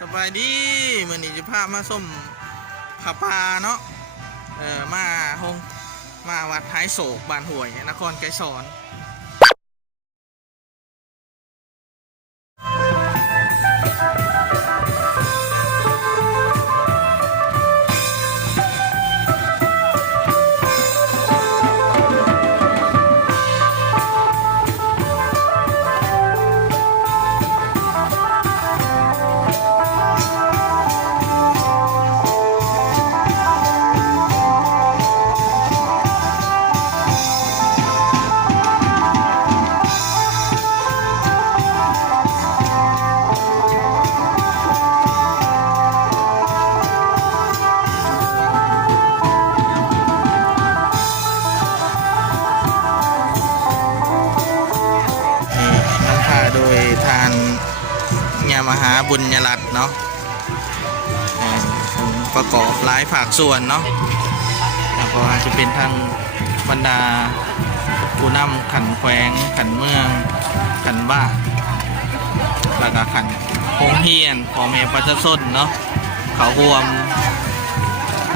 สบายดีมื้อนี้จะพามาส้มผาปาเนาะมาฮงมาวัดท้ายโศกบ้านห้วยนครไกรสอนนำพาโดยทานญามหาบุญญรัตน์เนาะประกอบหลายภาคส่วนเนาะแล้วก็อาจจะเป็นทางบรรดาผู้นำขันแขวงขันเมืองขันบ้านแล้วก็ขันโรงเรียนพ่อแม่ประชาชนเนาะเขารวม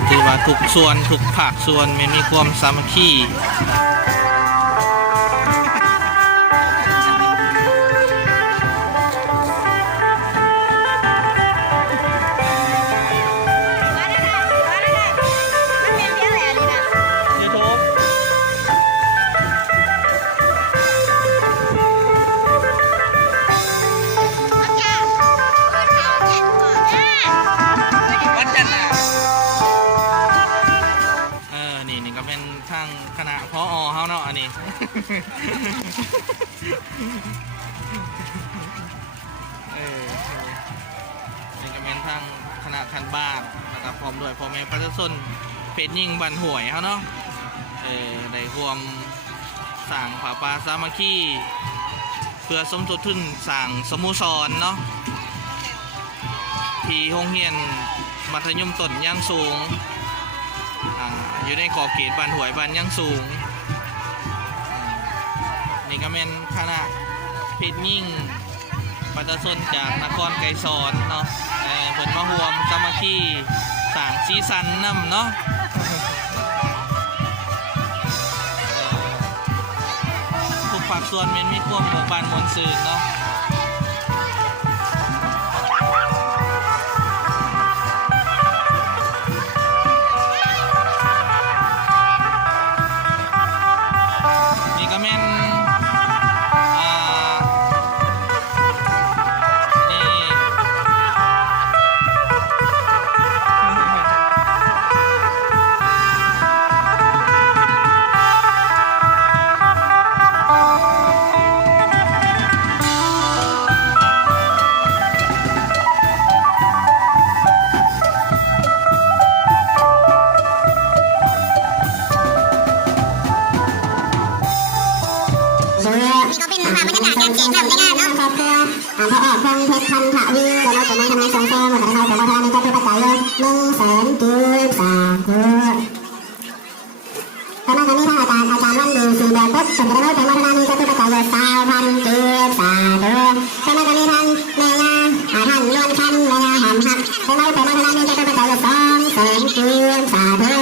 ที่ว่าทุกส่วนทุกภาคส่วนมีความสามัคคีนี่ก็เป็นทางคณะพอเฮาเนาะอันนี้ นี่ก็เป็นทางคณะคันบ้านนะครับพร้อมด้วยพ่อแม่ประชาชนเป็นยิ่งบันห่วยเขาเนาะได้รวมสั่งผาปาสามัคคีเพื่อสมทบทุนสั่งสมุสรเนาะที่โรงเรียนมัธยมต้นย่างสูงอยู่ในขอบเขตบ้านหวยบ้านยังสูงนี่ก็เป็นคณะเพชรยิ่งประชาชนจากนครไกรสอนเนาะเพิ่นมาร่วมสามัคคีสร้างสีสันน้ำเนาะทุกภาคส่วนมันมีความเบิกบานมวลซื่นเนาะพระแอบฟังเพชรพันธะวีแต่เราจะไม่ทำให้สองแซมแต่เราจะมาทำในการประกาศเลย100,000 ตอนนี้ท่านอาจารย์วันดูสีแดงปุ๊บสมเด็จพระมาทำในการประกาศเลย9,000 ตอนนี้ทางแม่ยาท่านนวลคันแม่ยาหอมหักแต่เราจะมาทำในการประกาศเลย200,000